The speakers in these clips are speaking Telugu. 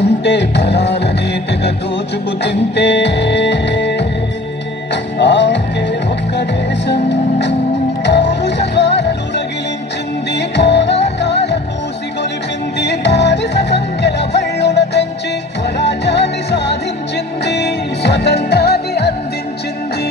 ఉంటే ఫలాలనే తెగ దోచుకు తింటే ఆకే ఒక్క దేశం పౌరుషకాలను రగిలించింది, పోరాటాల పూసి గొలిపింది, బానిస సంఖ్యల భళ్ళున తెంచి స్వరాజ్యాన్ని సాధించింది, స్వతంత్రాన్ని అందించింది.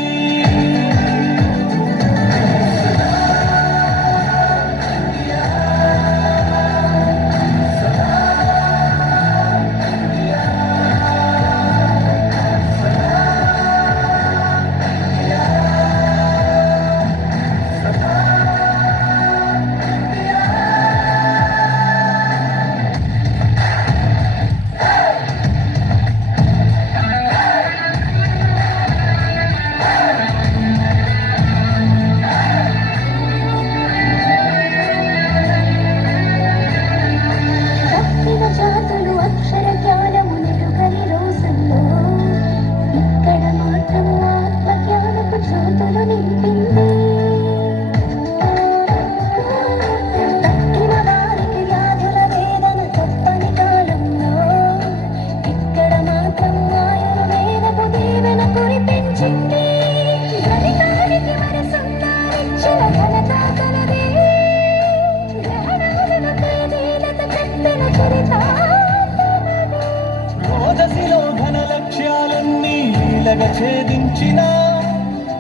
రోజసిలో ఘన లక్ష్యాలన్నీ లీలగా ఛేదించిన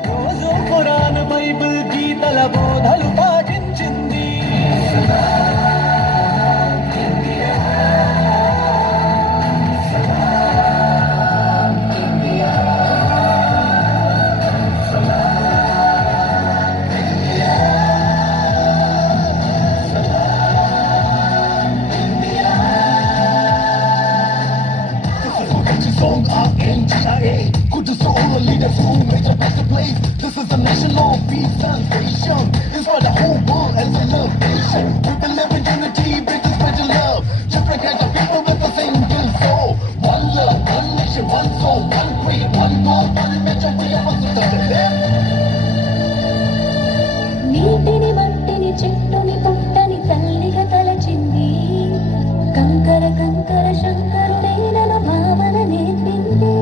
రోజు ఖురాన్ బైబిల్ గీతల బోధలు పాటించింది. Song RNGIA, good to all the leaders who made the best place. This is a national peace and nation. Inspire the whole world as a love nation. We believe in unity, bring the spread of love. Just like the people with a single soul. One love, one nation, one soul, one creed, one goal, one mission. We are one to the నీటిని మట్టిని చెట్టుని పుట్టని తల్లిగా తలచింది, కంకర కంకర శంకరుడైన భావన నేర్పింది.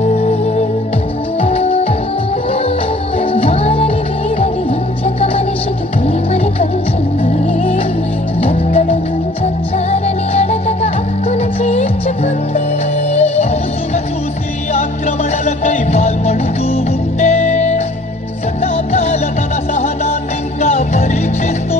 వారని వీరని హింసక మనిషికి ప్రేమని పంచింది, ఎక్కడ నుంచొచ్చారని అడగక హక్కును చేర్చుకుంది. చూసి ఆక్రమణలకై పాల్పడుతూ ఉంటే శతాబ్దాల తన సహనాన్ని ఇంకా పరీక్షిస్తూ